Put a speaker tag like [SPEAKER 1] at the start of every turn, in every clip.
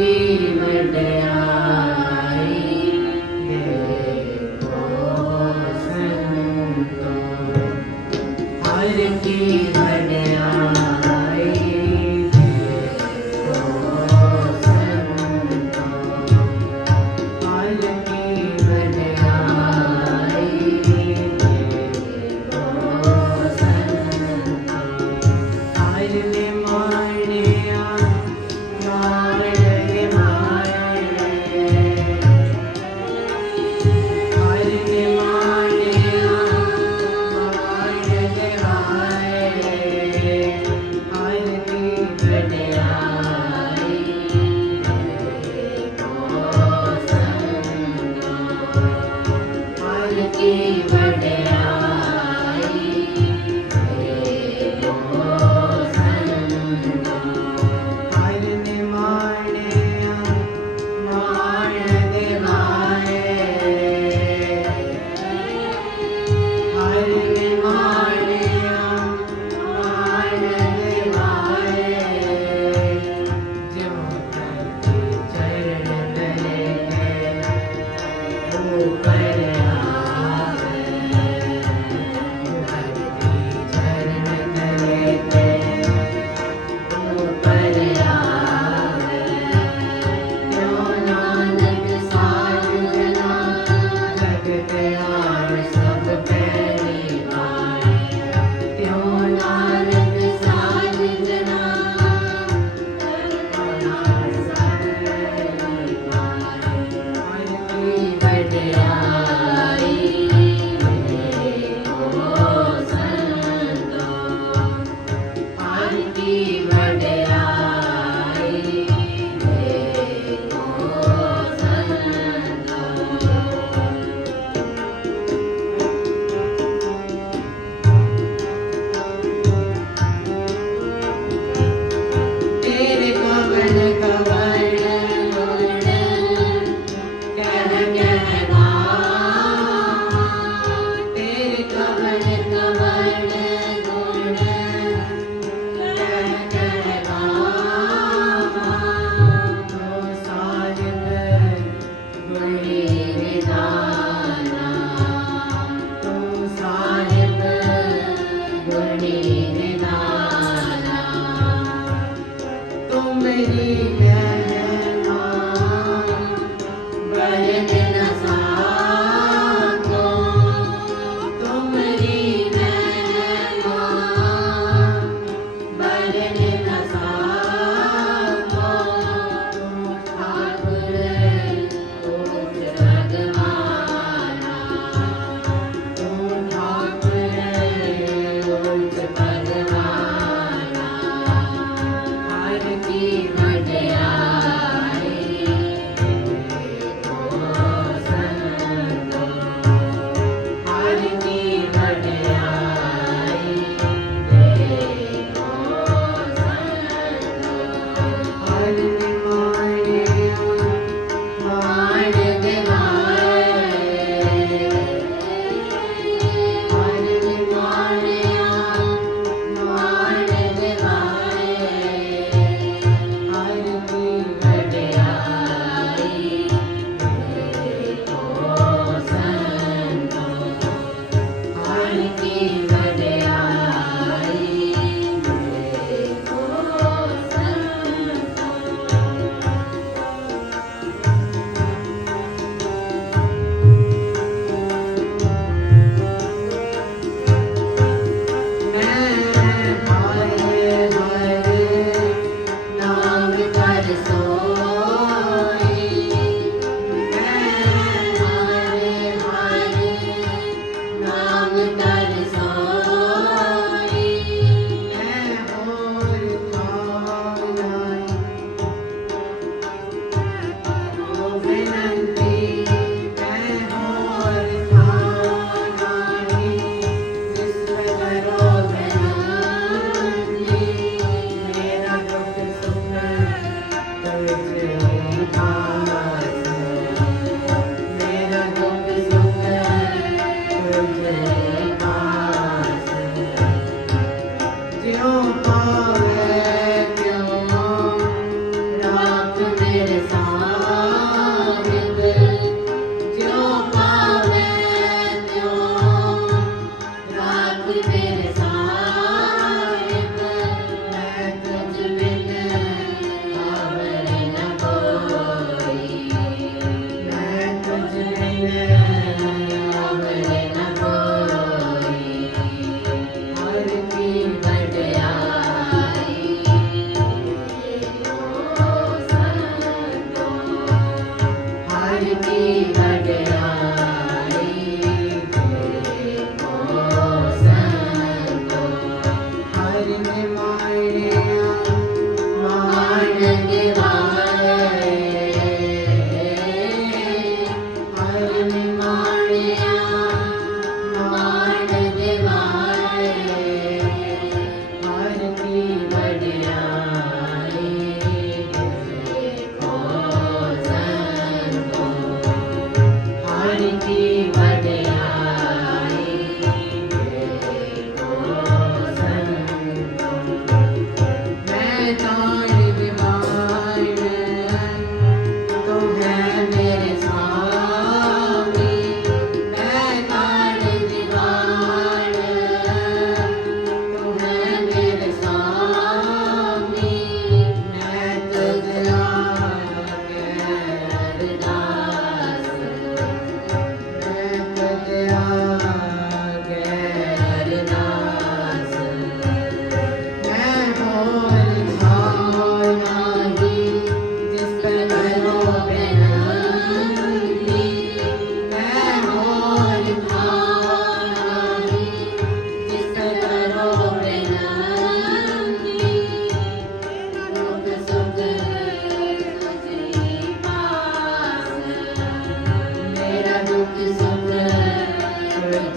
[SPEAKER 1] be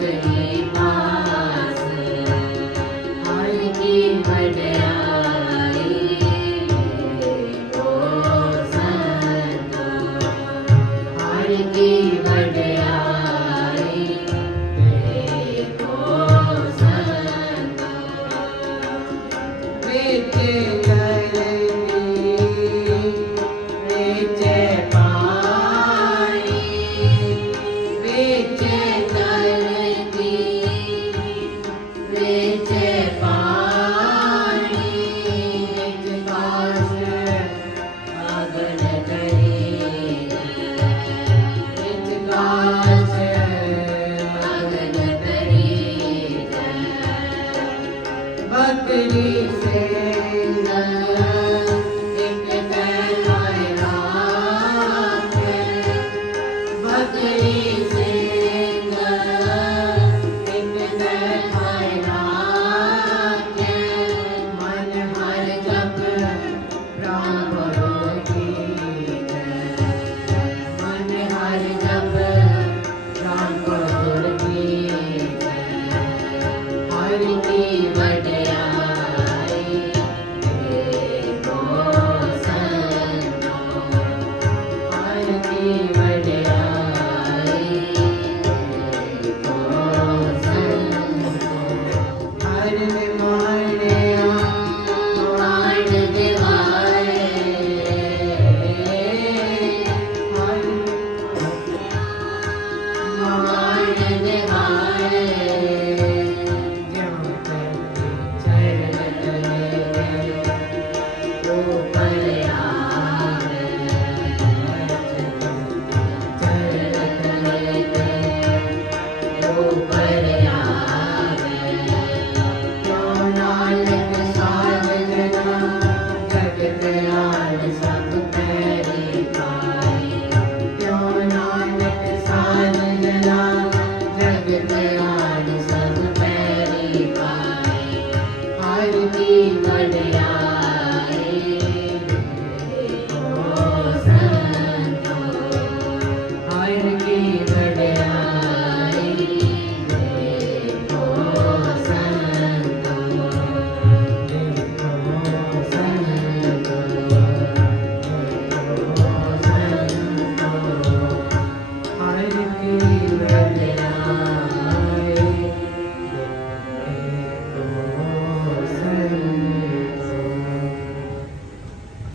[SPEAKER 1] Thank you. Happy birthday. Yeah.